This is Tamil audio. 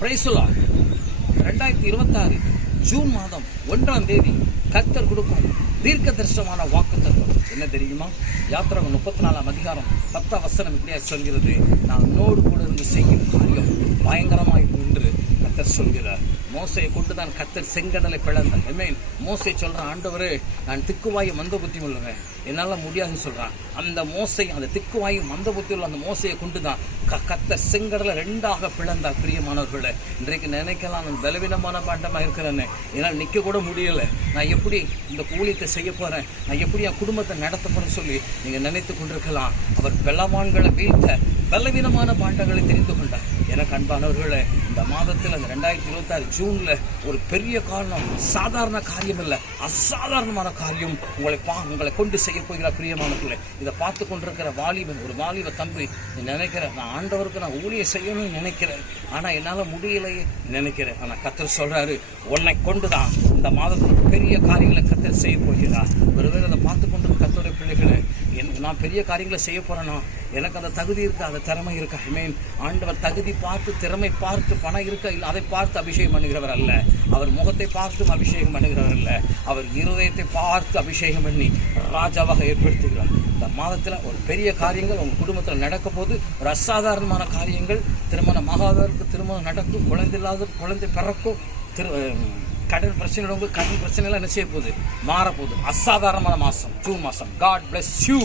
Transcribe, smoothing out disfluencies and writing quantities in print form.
Praise the Lord. 2026 ஜூன் மாதம் 1ஆம் தேதி கர்த்தர் கொடுக்கும் தீர்க்க தரிசனமான வாக்குத்தத்தம் என்ன தெரியுமா? யாத்திராகமம் 34ஆம் அதிகாரம் 10ஆம் வசனம் இப்படியா சொல்கிறது, நான் உன்னோடு கூட இருந்து செய்யும் காரியம் பயங்கரமாய் என்று கர்த்தர் சொல்கிறார். மோசையை கொண்டுதான் கர்த்தர் செங்கடலை பிளந்தார். ஆமென். மோசை சொல்றான், ஆண்டவரே நான் திக்குவாயும் மந்த புத்தி உள்ளவன், என்னால் முடியாதுன்னு சொல்றான். அந்த மோசை, அந்த திக்குவாயும் மந்த புத்தி உள்ள அந்த மோசையை கொண்டுதான் கர்த்தர் செங்கடலை 2ஆக பிளந்தார். பிரியமானவர்களே, இன்றைக்கு நினைக்கலாம் நான் பலவீனமான பாண்டமாக இருக்கிறேன்னு, என்னால் நிற்க கூட முடியல, நான் எப்படி இந்த ஊழியத்தை செய்ய போறேன், நான் எப்படி என் குடும்பத்தை நடத்த போறேன்னு சொல்லி நீங்க நினைத்து கொண்டிருக்கலாம். அவர் பலவான்களை வீழ்த்த பலவீனமான பாண்டங்களை தெரிந்து கொண்டார். எனக்கு அன்பானவர்களே, இந்த மாதத்தில் அந்த 2026 ஜூன்ல ஒரு பெரிய காரணம், சாதாரண காரியம் இல்லை, அசாதாரணமான காரியம் உங்களை கொண்டு செய்ய போகிற பிரியமானவர்களே. இதை பார்த்து கொண்டிருக்கிற வாலிபன், ஒரு வாலிப தம்பி, நீ நினைக்கிற நான் ஆண்டவருக்கு நான் ஊழியம் செய்யணும்னு நினைக்கிறேன், ஆனா என்னால முடியலையே நினைக்கிறேன். ஆனா கர்த்தர் சொல்றாரு, உன்னை கொண்டுதான் இந்த மாதத்தில் பெரிய காரியங்களை கர்த்தர் செய்ய போகிறார். ஒருவேளை அதை பார்த்து கொண்டு கர்த்தருடைய பிள்ளைகளை, நான் பெரிய காரியங்களை செய்ய போறேன்னா எனக்கு அந்த தகுதி இருக்கா, அந்த திறமை இருக்கா? மீன் ஆண்டவர் தகுதி பார்த்து, திறமை பார்த்து, பணம் இருக்கா இல்லை அதை பார்த்து அபிஷேகம் பண்ணுகிறவர் அல்ல. அவர் முகத்தை பார்த்தும் அபிஷேகம் பண்ணுகிறவர் அல்ல. அவர் இருதயத்தை பார்த்து அபிஷேகம் பண்ணி ராஜாவாக ஏற்படுத்துகிறார். இந்த மாதத்தில் ஒரு பெரிய காரியங்கள் உங்கள் குடும்பத்தில் நடக்க போது, ஒரு அசாதாரணமான காரியங்கள், திருமணம் ஆகாதவருக்கு திருமணம் நடக்கும், குழந்தை இல்லாத குழந்தை பிறக்கும், கடன் பிரச்சனை, கடன் பிரச்சனை எல்லாம் என்ன செய்ய போகுது, மாறப்போகுது. அசாதாரணமான மாதம் ஜூன் மாதம். God bless you.